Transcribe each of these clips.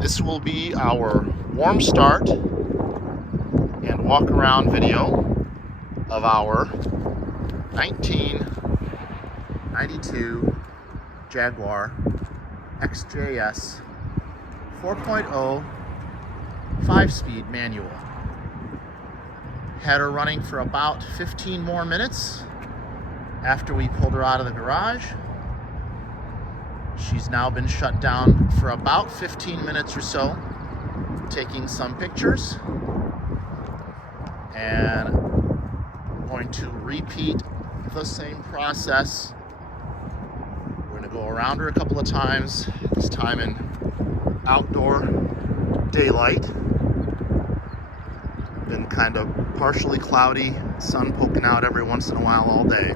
This will be our warm start and walk around video of our 1992 Jaguar XJS 4.0 5-speed manual. Had her running for about 15 more minutes after we pulled her out of the garage. She's now been shut down for about 15 minutes or so, taking some pictures, and I'm going to repeat the same process. We're going to go around her a couple of times, this time in outdoor daylight. Been kind of partially cloudy, sun poking out every once in a while all day.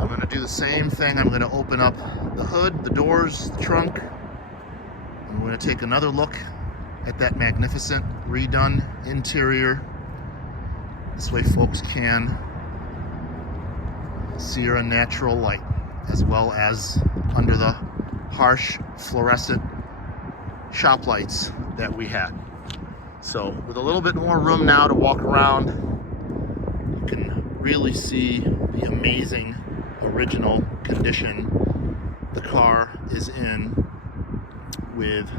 I'm going to do the same thing. I'm going to open up the hood, the doors, the trunk, and we're going to take another look at that magnificent redone interior. This way folks can see her in natural light, as well as under the harsh fluorescent shop lights that we had. So with a little bit more room now to walk around, you can really see the amazing original condition the car is in, with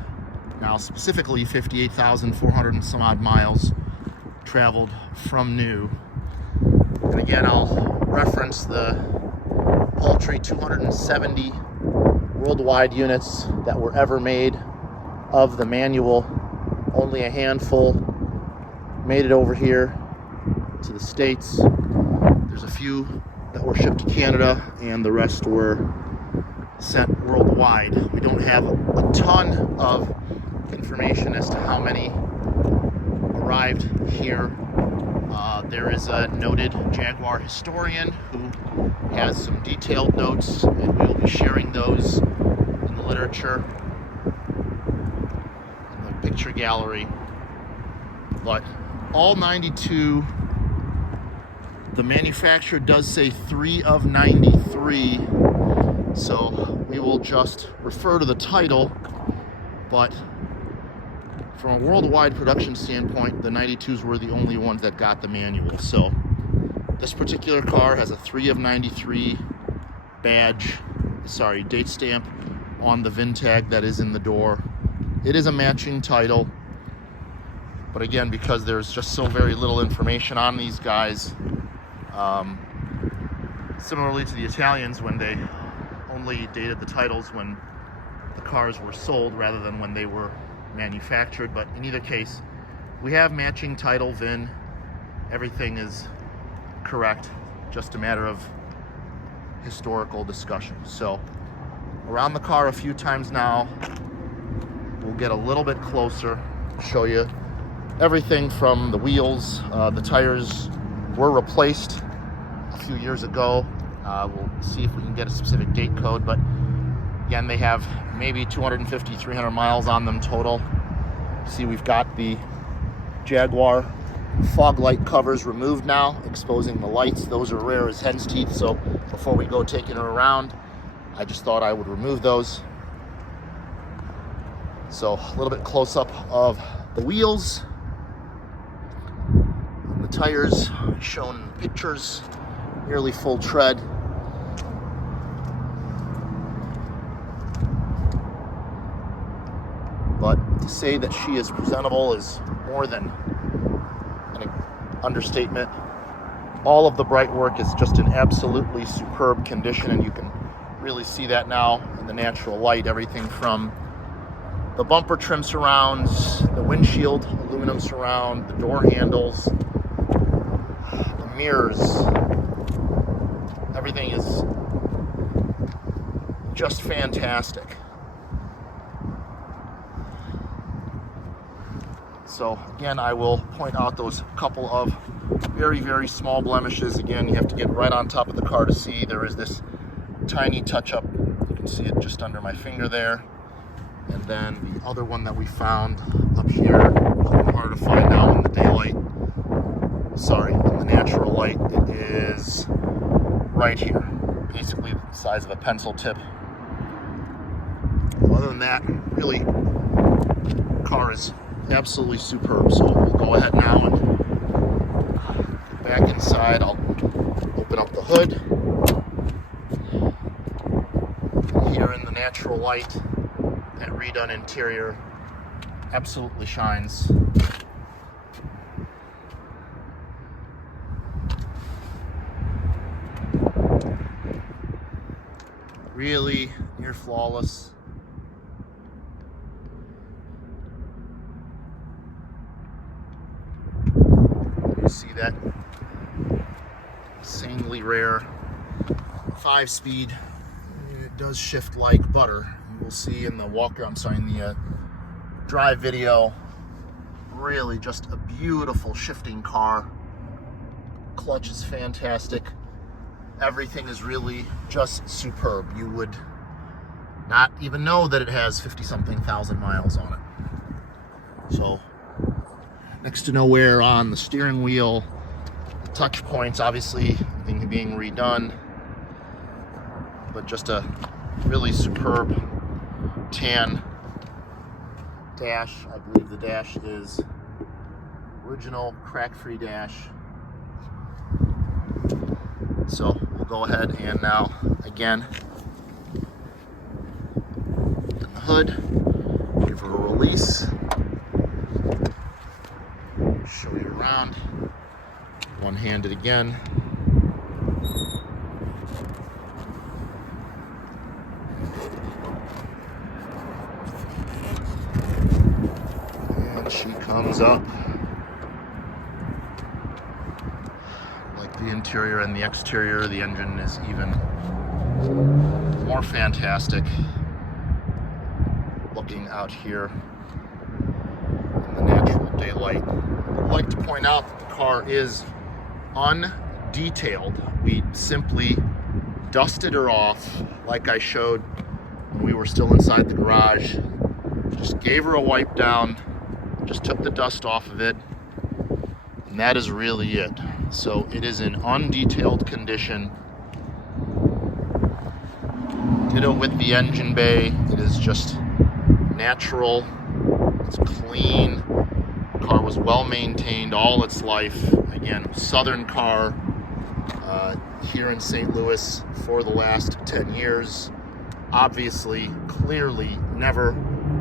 now specifically 58,400 and some odd miles traveled from new. And again, I'll reference the paltry 270 worldwide units that were ever made of the manual. Only a handful made it over here to the States. There's a few that were shipped to Canada, and the rest were sent worldwide. We don't have a ton of information as to how many arrived here. There is a noted Jaguar historian who has some detailed notes, and we'll be sharing those in the literature, in the picture gallery. But all 92, the manufacturer does say 3 of 93, so we will just refer to the title. But from a worldwide production standpoint, the 92s were the only ones that got the manual. So this particular car has a 3 of 93 date stamp on the VIN tag that is in the door. It is a matching title, but again, because there's just so very little information on these guys, similarly to the Italians, when they only dated the titles when the cars were sold rather than when they were manufactured. But in either case, we have matching title, VIN, everything is correct, just a matter of historical discussion. So around the car a few times now, we'll get a little bit closer, show you everything from the wheels. The tires were replaced a few years ago. We'll see if we can get a specific date code, but again, they have maybe 250, 300 miles on them total. See, we've got the Jaguar fog light covers removed now, exposing the lights. Those are rare as hen's teeth, so before we go taking her around, I just thought I would remove those. So a little bit close up of the wheels. And the tires shown in pictures, nearly full tread. But to say that she is presentable is more than an understatement. All of the bright work is just in absolutely superb condition, and you can really see that now in the natural light. Everything from the bumper trim surrounds, the windshield aluminum surround, the door handles, the mirrors, everything is just fantastic. So again, I will point out those couple of very, very small blemishes. Again, you have to get right on top of the car to see. There is this tiny touch-up. You can see it just under my finger there. And then the other one that we found up here, a little harder to find now in the daylight. Sorry, in the natural light, it is right here. Basically the size of a pencil tip. Other than that, really Car is absolutely superb. So we'll go ahead now and get back inside. I'll open up the hood. Here in the natural light, that redone interior absolutely shines. Really near flawless. You see that insanely rare 5-speed. It does shift like butter. You will see in the drive video, really just a beautiful shifting car. Clutch is fantastic. Everything is really just superb. You would not even know that it has 50-something thousand miles on it. So, next to nowhere on the steering wheel. Touch points, obviously, everything being redone. But just a really superb tan dash. I believe the dash is original crack-free dash. So we'll go ahead and now, again, in the hood, give her a release, show you around, one-handed again. And she comes up. The interior and the exterior, the engine is even more fantastic. Looking out here in the natural daylight. I'd like to point out that the car is undetailed. We simply dusted her off like I showed when we were still inside the garage. Just gave her a wipe down, just took the dust off of it, and that is really it. So it is in undetailed condition. Ditto with the engine bay. It is just natural. It's clean. The car was well maintained all its life. Again, Southern car here in St. Louis for the last 10 years. Obviously, clearly never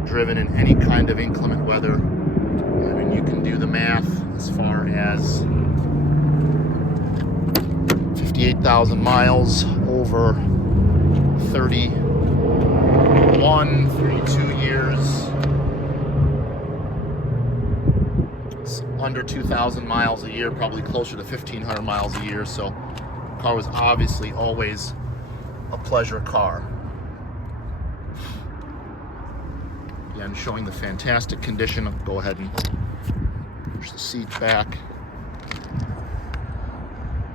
driven in any kind of inclement weather. I mean, you can do the math as far as 58,000 miles over 32 years. It's under 2,000 miles a year, probably closer to 1,500 miles a year. So the car was obviously always a pleasure car. Again, showing the fantastic condition. I'll go ahead and push the seat back.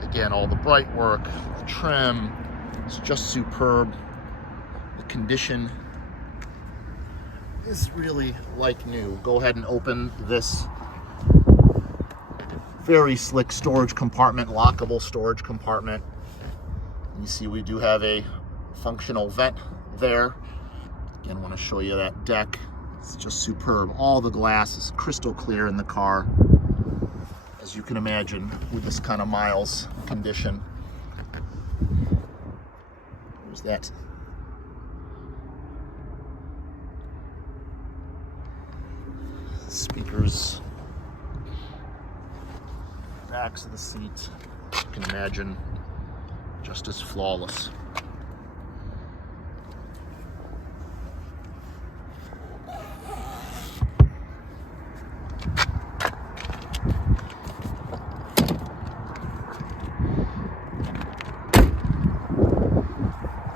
Again, all the bright work, the trim, it's just superb. The condition is really like new. Go ahead and open this very slick storage compartment, lockable storage compartment. You see we do have a functional vent there. Again, I want to show you that deck. It's just superb. All the glass is crystal clear in the car, as you can imagine, with this kind of miles condition. There's that speakers, backs of the seat, you can imagine, just as flawless.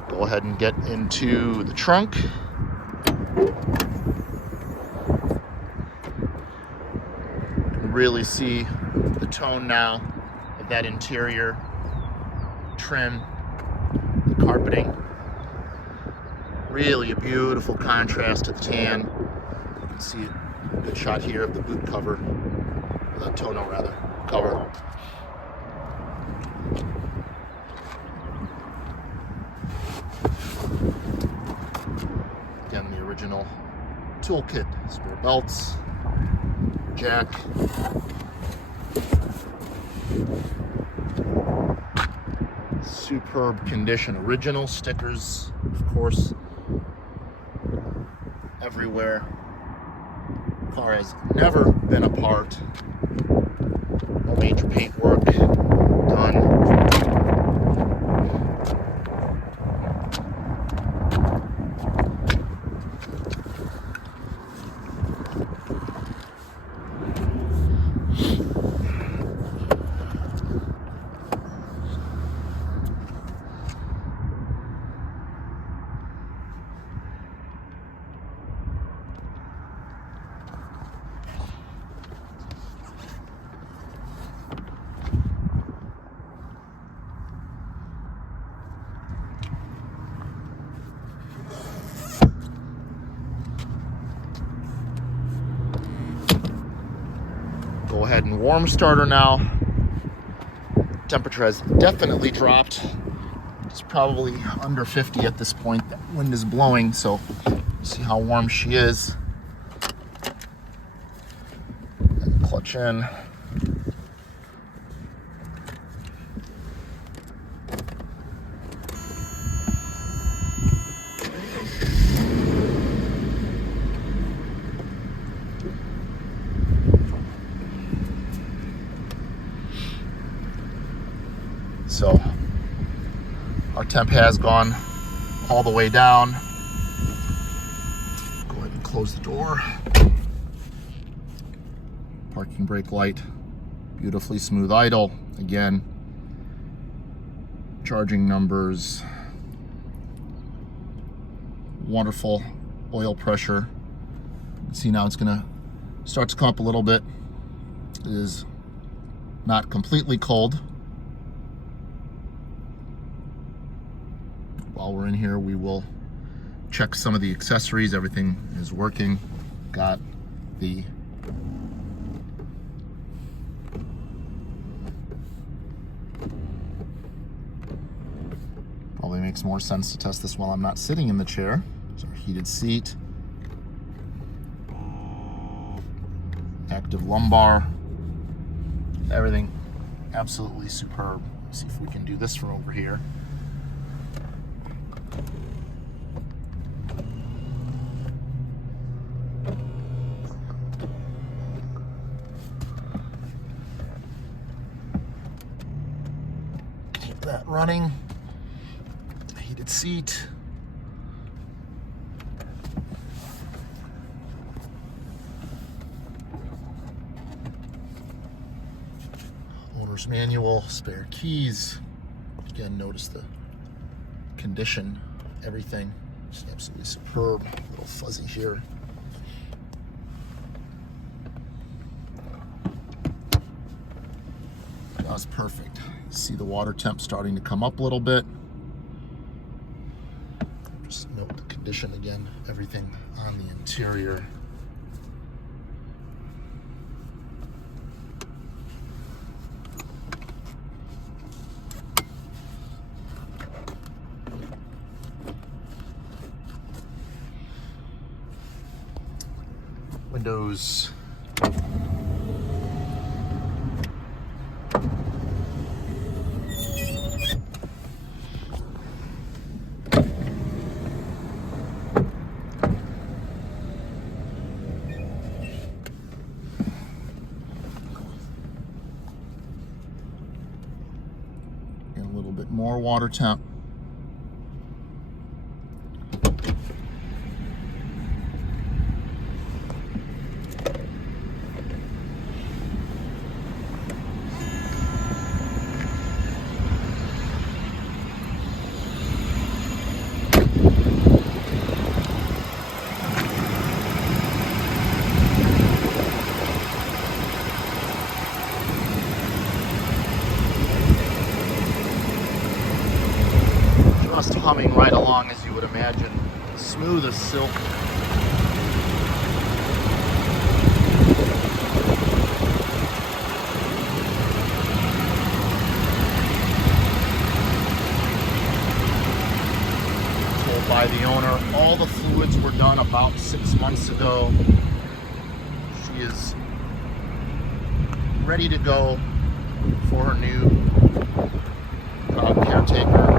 Go ahead and get into the trunk. You can really see the tone now of that interior trim, the carpeting. Really a beautiful contrast to the tan. You can see a good shot here of the boot cover, the tonneau rather, cover. Again, the original toolkit, spare belts, jack, superb condition, original stickers, of course, everywhere. Car has never been apart. No major paint work done. Go ahead and warm starter now. Temperature has definitely dropped. It's probably under 50 at this point. The wind is blowing, so see how warm she is. And clutch in. So our temp has gone all the way down. Go ahead and close the door. Parking brake light, beautifully smooth idle. Again, charging numbers, wonderful oil pressure. You can see now it's gonna start to come up a little bit. It is not completely cold. While we're in here, we will check some of the accessories. Everything is working. Got the probably makes more sense to test this while I'm not sitting in the chair. There's our heated seat, active lumbar, everything absolutely superb. Let's see if we can do this from over here. Keep that running. Heated seat. Owner's manual, spare keys. Again, notice the condition, everything. It's absolutely superb. A little fuzzy here. That was perfect. See the water temp starting to come up a little bit. Just note the condition again, everything on the interior. Windows. And a little bit more water temp. Just humming right along as you would imagine. Smooth as silk. Told by the owner, all the fluids were done up about 6 months ago. She is ready to go for her new caretaker.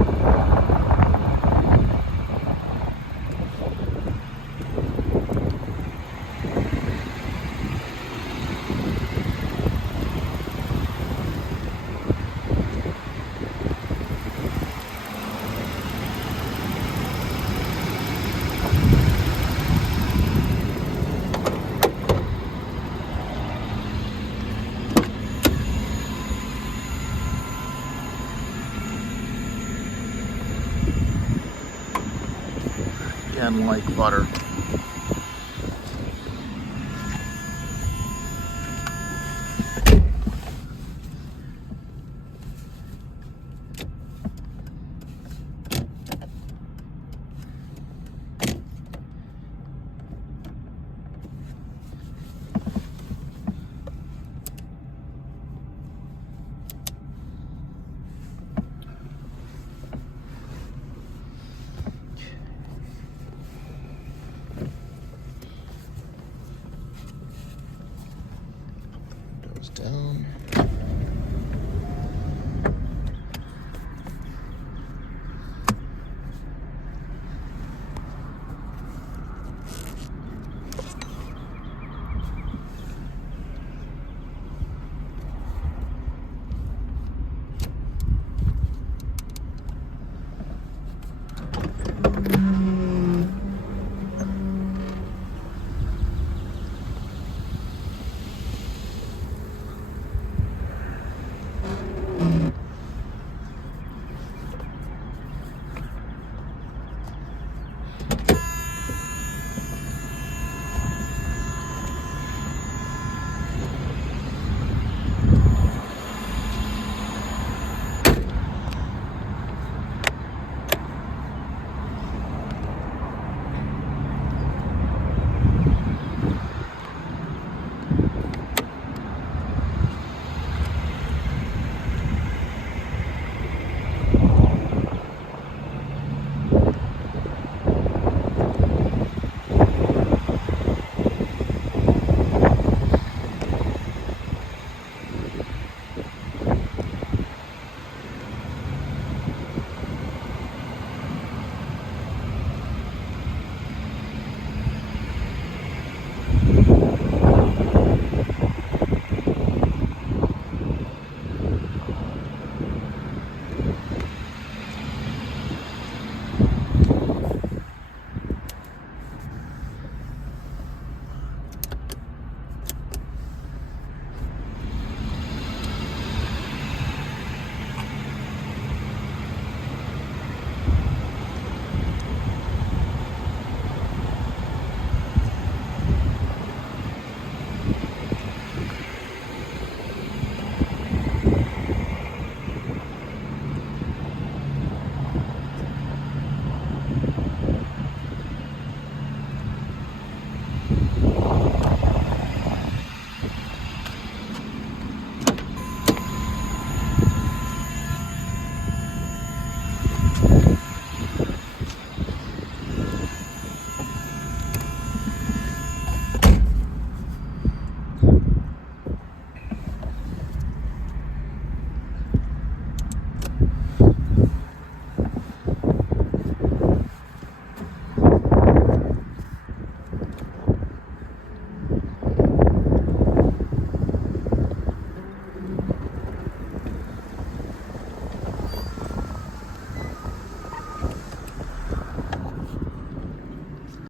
Again, like butter. Down.